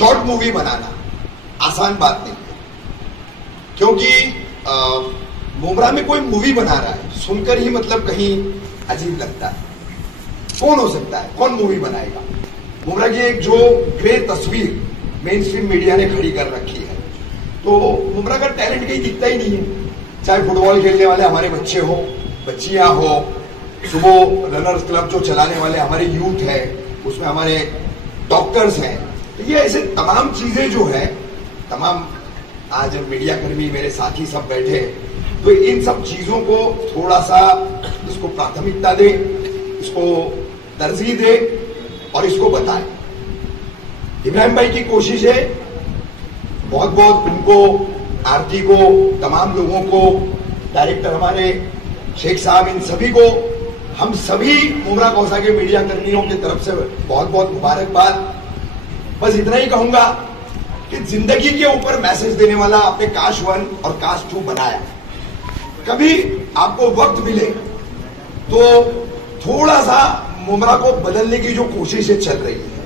Short movie बनाना आसान बात नहीं है, क्योंकि मुमरा में कोई मूवी बना रहा है सुनकर ही मतलब कहीं अजीब लगता है। कौन हो सकता है, कौन मूवी बनाएगा? मुमरा की एक जो ग्रे तस्वीर मेन स्ट्रीम मीडिया ने खड़ी कर रखी है, तो मुमरा का टैलेंट कहीं दिखता ही नहीं है। चाहे फुटबॉल खेलने वाले हमारे बच्चे हो, बच्चियां हो, सुबह रनर्स क्लब जो चलाने वाले हमारे यूथ है, उसमें हमारे डॉक्टर्स हैं, तो ये ऐसे तमाम चीजें जो है, तमाम आज मीडिया कर्मी मेरे साथी सब बैठे, तो इन सब चीजों को थोड़ा सा इसको प्राथमिकता दे, इसको तरजीह दे और इसको बताए। इब्राहिम भाई की कोशिश है, बहुत बहुत उनको, आरती को, तमाम लोगों को, डायरेक्टर हमारे शेख साहब, इन सभी को, हम सभी मुमरा कौसा के मीडिया कर्मियों की तरफ से बहुत बहुत मुबारकबाद। बस इतना ही कहूंगा कि जिंदगी के ऊपर मैसेज देने वाला आपने काश 1 और काश 2 बनाया। कभी आपको वक्त मिले तो थोड़ा सा मुमरा को बदलने की जो कोशिशें चल रही है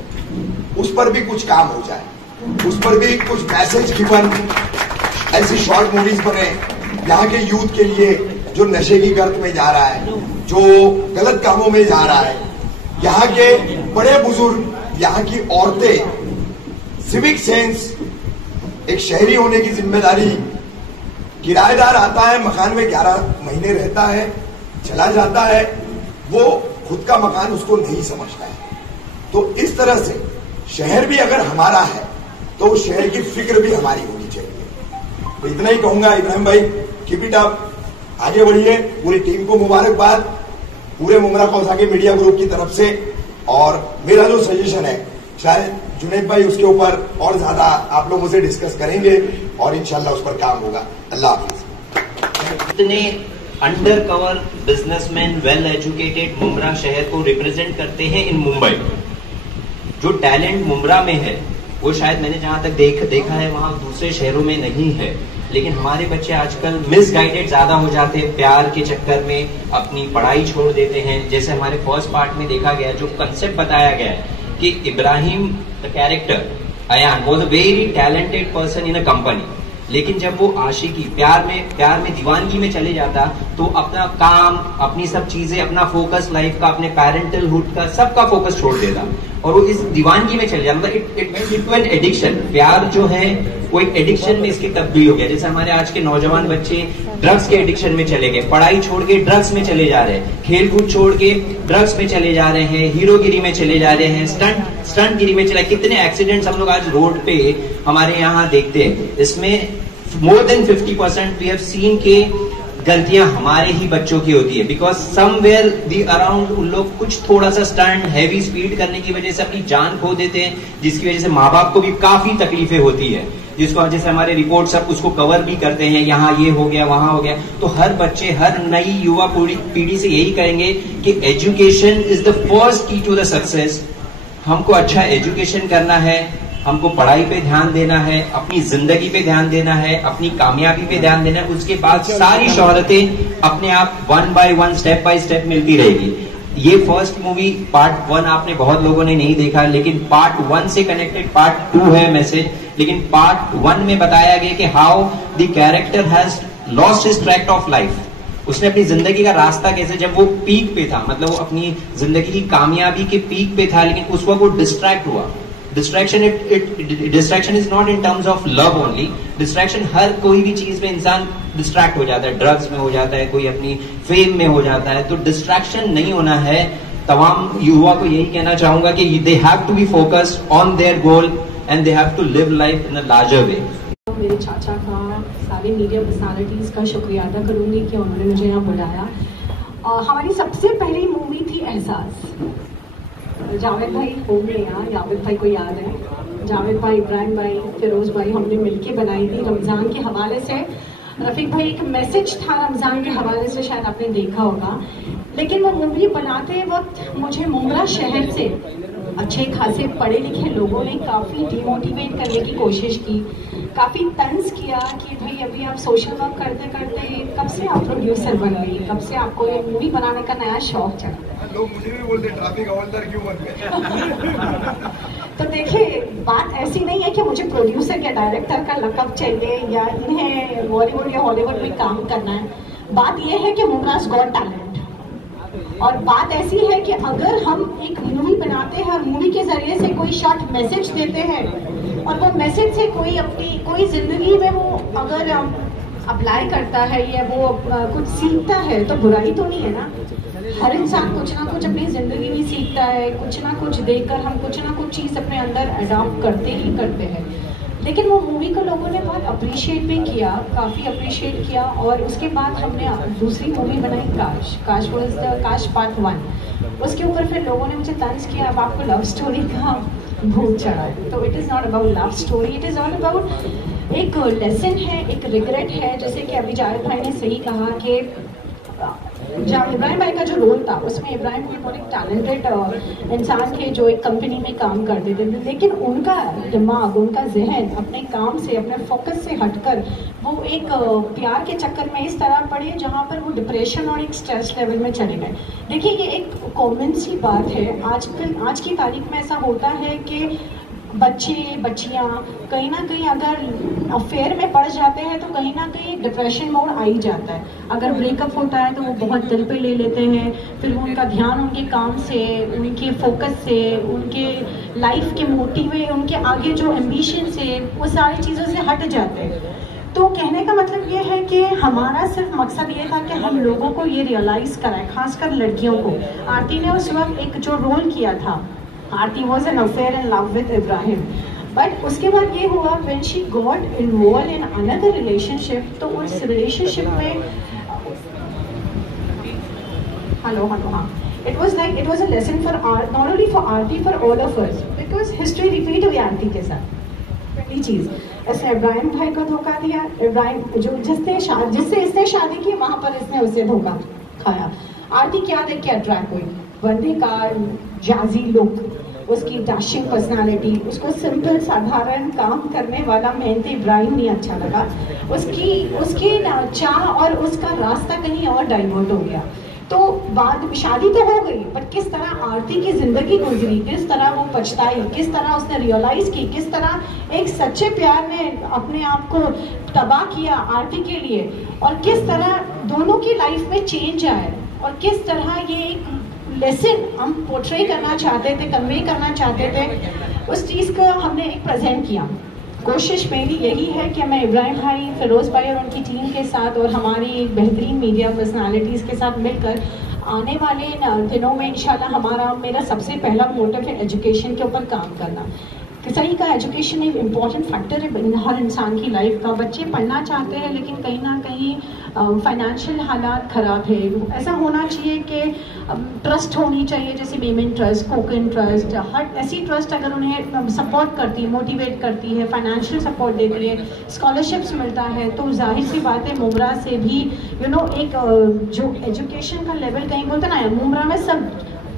उस पर भी कुछ काम हो जाए, उस पर भी कुछ मैसेज गिवन, ऐसी शॉर्ट मूवीज बने यहाँ के यूथ के लिए जो नशे की गर्त में जा रहा है, जो गलत कामों में जा रहा है, यहाँ के बड़े बुजुर्ग, यहाँ की औरतें, सिविक सेंस, एक शहरी होने की जिम्मेदारी। किराएदार आता है, मकान में 11 महीने रहता है, चला जाता है, वो खुद का मकान उसको नहीं समझता है। तो इस तरह से शहर भी अगर हमारा है तो उस शहर की फिक्र भी हमारी होनी चाहिए। तो इतना ही कहूंगा, इब्राहिम भाई कीप इट अप, आगे बढ़िए। पूरी टीम को मुबारकबाद, पूरे मुमरा कौसा के मीडिया ग्रुप की तरफ से। और मेरा जो सजेशन है, शायद जुनैद भाई उसके ऊपर और ज्यादा आप लोगों से डिस्कस करेंगे और इंशाल्लाह उस पर काम होगा। अल्लाह हाफिज। इतने under cover businessman well educated Mumbra शहर को रिप्रेजेंट करते हैं इन मुंबई। जो टैलेंट मुमरा में है वो शायद मैंने जहां तक देखा है वहां दूसरे शहरों में नहीं है। लेकिन हमारे बच्चे आजकल मिसगाइडेड ज्यादा हो जाते हैं, प्यार के चक्कर में अपनी पढ़ाई छोड़ देते हैं। जैसे हमारे फर्स्ट पार्ट में देखा गया, जो कंसेप्ट बताया गया है कि Ibrahim the character Ayaan was a very talented person in a company, लेकिन जब वो आशिकी प्यार में दीवानगी में चले जाता तो अपना काम, अपनी सब चीजें, अपना फोकस लाइफ का, अपने पेरेंटल हुड का, सबका फोकस छोड़ देता और वो इस दीवानगी में चले जाता। मतलब इट एन एडिक्शन। प्यार जो है वो एक एडिक्शन में इसकी तब्दील हो गया। जैसे हमारे आज के नौजवान बच्चे ड्रग्स के एडिक्शन में चले गए, पढ़ाई छोड़ के ड्रग्स में चले जा रहे हैं, खेल कूद छोड़ के ड्रग्स में चले जा रहे हैं, हीरोगिरी में चले जा रहे हैं, स्टंट गिरी में चले। कितने एक्सीडेंट्स हम लोग आज रोड पे हमारे यहाँ देखते हैं। इसमें more than 50% we have seen के गलतियां हमारे ही बच्चों की होती है। बिकॉज समवेयर दी अराउंड उन लोग कुछ थोड़ा सा स्टंट, हैवी स्पीड करने की वजह से अपनी जान खो देते हैं, जिसकी वजह से माँ बाप को भी काफी तकलीफें होती है, जिसको जैसे हमारे रिपोर्ट सब उसको कवर भी करते हैं, यहाँ ये हो गया, वहां हो गया। तो हर बच्चे, हर नई युवा पीढ़ी से यही कहेंगे कि एजुकेशन इज द फर्स्ट की टू द सक्सेस। हमको अच्छा एजुकेशन करना है, हमको पढ़ाई पे ध्यान देना है, अपनी जिंदगी पे ध्यान देना है, अपनी कामयाबी पे ध्यान देना है। उसके बाद सारी शोहरतें अपने आप 1 by 1 स्टेप बाय स्टेप मिलती रहेगी। ये फर्स्ट मूवी पार्ट 1 आपने बहुत लोगों ने नहीं देखा, लेकिन पार्ट 1 से कनेक्टेड पार्ट 2 है मैसेज। लेकिन पार्ट 1 में बताया गया कि how the character has lost his track of life. उसने अपनी जिंदगी का रास्ता कैसे, जब वो पीक पे था, मतलब वो अपनी जिंदगी की कामयाबी के पीक पे था, लेकिन उस वक्त वो डिस्ट्रैक्ट हुआ। Distraction is not in terms of love only. Distraction हर कोई भी चीज में इंसान डिस्ट्रैक्ट हो जाता है, ड्रग्स में हो जाता है, कोई अपनी फेम में हो जाता है। तो डिस्ट्रैक्शन नहीं होना है। तमाम युवा को यही कहना चाहूंगा कि they have to be focused on their goal and they have to live life in a larger way. मेरे चाचा का, सारे मीडिया पर्सनालिटीज का शुक्रिया अदा करूंगी कि उन्होंने मुझे यहाँ बुलाया। हमारी सबसे पहली मूवी थी एहसास। जावेद भाई होंगे यहाँ, जावेद भाई को याद है, जावेद भाई, इब्राहिम भाई, फिरोज भाई, हमने मिलके बनाई थी रमजान के हवाले से। रफीक भाई, एक मैसेज था रमजान के हवाले से, शायद आपने देखा होगा। लेकिन वो मूवी बनाते वक्त मुझे मुमरा शहर से अच्छे खासे पढ़े लिखे लोगों ने काफ़ी डिमोटिवेट करने की कोशिश की, काफ़ी तंज किया कि भाई अभी आप सोशल वर्क करते करते कब से आप प्रोड्यूसर बन गई, कब से आपको ये मूवी बनाने का नया शौक चढ़ा। लोग मुझे भी बोलते ट्रैफिक हवलदार क्यों बन गए। तो देखिए बात ऐसी नहीं है कि मुझे प्रोड्यूसर या डायरेक्टर का लकब चाहिए या इन्हें बॉलीवुड या हॉलीवुड में काम करना है। बात यह है कि मुमराज गॉट टैलेंट। और बात ऐसी है कि अगर हम एक मूवी बनाते हैं और मूवी के जरिए से कोई शॉर्ट मैसेज देते हैं और वो मैसेज से कोई जिंदगी में वो अगर अप्लाई करता है या वो कुछ सीखता है तो बुराई तो नहीं है ना। हर इंसान कुछ ना कुछ अपनी जिंदगी में सीखता है, कुछ ना कुछ देखकर हम कुछ ना कुछ चीज़ अपने अंदर अडॉप्ट करते ही करते हैं। लेकिन वो मूवी को लोगों ने बहुत अप्रिशिएट भी किया, काफ़ी अप्रिशिएट किया। और उसके बाद हमने दूसरी मूवी बनाई काश पार्ट 1। उसके ऊपर फिर लोगों ने मुझे तंज किया, अब आपको लव स्टोरी का भूत चढ़ा है। तो it is not about love story, it is all about एक लेसन है, एक रिग्रेट है। जैसे कि अभी जावेद भाई ने सही कहा कि इब्राहिम भाई का जो रोल था उसमें इब्राहिम भी बहुत एक टैलेंटेड इंसान थे जो एक कंपनी में काम करते थे, लेकिन उनका दिमाग, उनका जहन अपने काम से, अपने फोकस से हटकर वो एक प्यार के चक्कर में इस तरह पड़े जहाँ पर वो डिप्रेशन और एक स्ट्रेस लेवल में चले गए। देखिए ये एक कॉमन सी बात है, आज की तारीख में ऐसा होता है कि बच्चे बच्चियाँ कहीं ना कहीं अगर अफेयर में पड़ जाते हैं तो कहीं ना कहीं डिप्रेशन मोड आ ही जाता है। अगर ब्रेकअप होता है तो वो बहुत दिल पे ले लेते हैं, फिर वो उनका ध्यान उनके काम से, उनके फोकस से, उनके लाइफ के मोटिव, उनके आगे जो एम्बिशन से, वो सारी चीज़ों से हट जाते हैं। तो कहने का मतलब ये है कि हमारा सिर्फ मकसद ये था कि हम लोगों को ये रियलाइज़ कराएं, खासकर लड़कियों को। आरती ने उस वक्त एक जो रोल किया था, Aarti was an affair in love with Ibrahim, but उसके बाद ये हुआ when she got involve in another relationship, तो उस रिलेशनशिप में हाँ, it was a lesson for not only for Aarti, for all of us, because history repeat हुई आरती के साथ। पहली चीज़, इसने इब्राहिम भाई को धोखा दिया, इब्राहिम जिससे इसने शादी की वहाँ पर इसने उसे धोखा खाया। आरती क्या देख के अट्रैक्ट हुई? बंदे का जाजी लुक, उसकी डैशिंग पर्सनालिटी, उसको सिंपल साधारण काम करने वाला मेहनती इब्राहिम नहीं अच्छा लगा, उसकी चाह और उसका रास्ता कहीं और डाइवर्ट हो गया। तो बाद में शादी तो हो गई, पर किस तरह आरती की जिंदगी गुजरी, किस तरह वो पछताई, किस तरह उसने रियलाइज की, किस तरह एक सच्चे प्यार ने अपने आप को तबाह किया आरती के लिए, और किस तरह दोनों की लाइफ में चेंज आए, और किस तरह ये एक लेसन हम पोर्ट्रे करना चाहते थे, कन्वे करना चाहते थे, उस चीज़ को हमने एक प्रेजेंट किया। कोशिश मेरी यही है कि मैं इब्राहिम भाई, फिरोज़ भाई और उनकी टीम के साथ और हमारी बेहतरीन मीडिया पर्सनालिटीज़ के साथ मिलकर आने वाले दिनों में इंशाल्लाह मेरा सबसे पहला मोटिव है एजुकेशन के ऊपर काम करना। सही का एजुकेशन एक इम्पॉर्टेंट फैक्टर है हर इंसान की लाइफ का। बच्चे पढ़ना चाहते हैं लेकिन कहीं ना कहीं फाइनेंशियल हालात ख़राब है। ऐसा होना चाहिए कि ट्रस्ट होनी चाहिए, जैसे बेमेन ट्रस्ट, कोकन ट्रस्ट, हर ऐसी ट्रस्ट अगर उन्हें सपोर्ट करती है, मोटिवेट करती है, फाइनेंशियल सपोर्ट देती है, स्कॉलरशिप्स मिलता है, तो जाहिर सी बात है मुमरा से भी एक जो एजुकेशन का लेवल, कहीं बोलते ना मुमरा में सब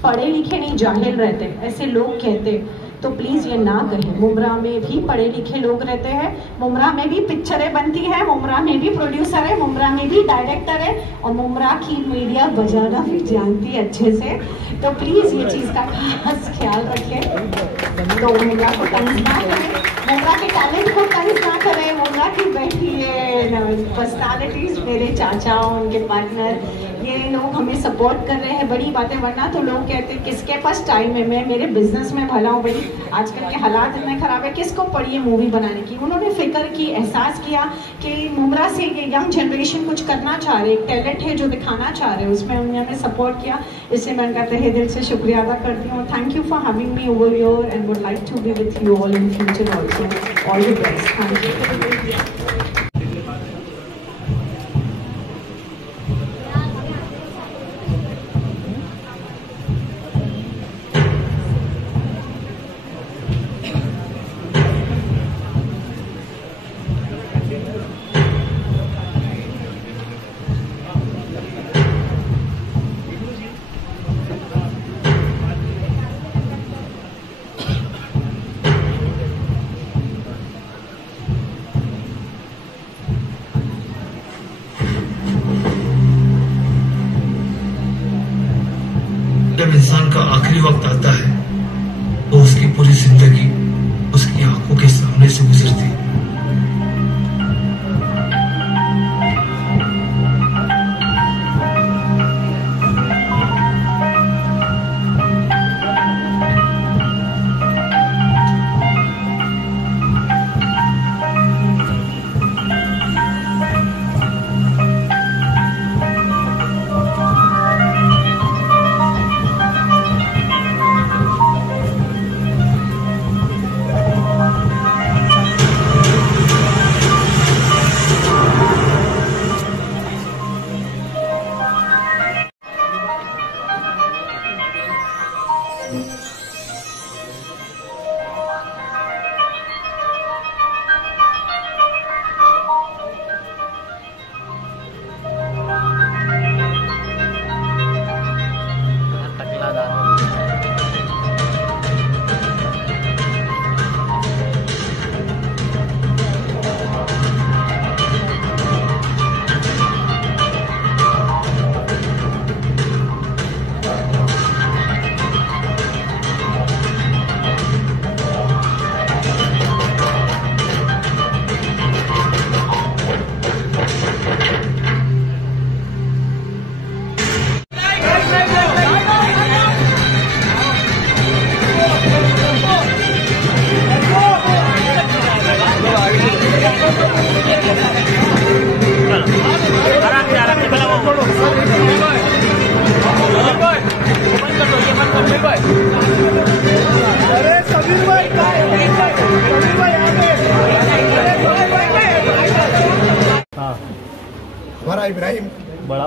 पढ़े लिखे नहीं जाहिल रहते, ऐसे लोग कहते, तो प्लीज़ ये ना कहें। मुमरा में भी पढ़े लिखे लोग रहते हैं, मुमरा में भी पिक्चरें बनती हैं, मुमरा में भी प्रोड्यूसर है, मुमरा में भी डायरेक्टर है, और मुमरा की मीडिया बजाना भी जानती है अच्छे से। तो प्लीज़ ये चीज़ का खास ख्याल रखें। तो मुमरा को तंज ना करें, मुमरा के टैलेंट को तंज ना करें। मुमरा की बैठी पर्सनालिटीज़, मेरे चाचा, उनके पार्टनर, ये लोग हमें सपोर्ट कर रहे हैं, बड़ी बातें। वरना तो लोग कहते हैं किसके पास टाइम है, मैं मेरे बिजनेस में भला हूँ। बड़ी आजकल के हालात इतने ख़राब है, किसको पड़ी है मूवी बनाने की। उन्होंने फिक्र की, एहसास किया कि मुमरा से ये यंग जनरेशन कुछ करना चाह रहे, एक टैलेंट है जो दिखाना चाह रहे, उसमें उन्होंने सपोर्ट किया। इससे मैं उनका तहे दिल से शुक्रिया अदा करती हूँ। Thank you for having me over your and would like to be with you all in future also. All the best. Thank you. जब इंसान का आखिरी वक्त आता है तो उसकी पूरी जिंदगी उसकी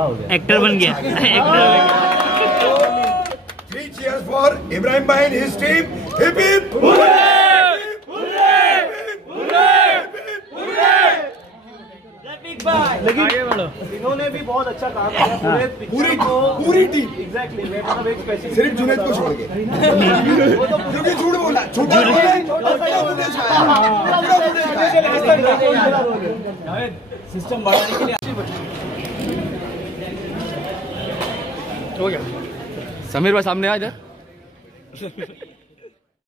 हो गया, एक्टर बन गया, एक्टर बन गया। 3 cheers for Ibrahim Bhai and his team. Hip hip लेकिन इन्होंने भी बहुत अच्छा काम किया पूरे पिक्चर को, पूरी टीम एग्जैक्टली। मैं मतलब एक स्पेसिफिक सिर्फ जुनैद को छोड़ के, क्योंकि झूठ बोला, छोटा सिस्टम बढ़ाने के लिए हो गया। समीर भाई सामने आ इधर।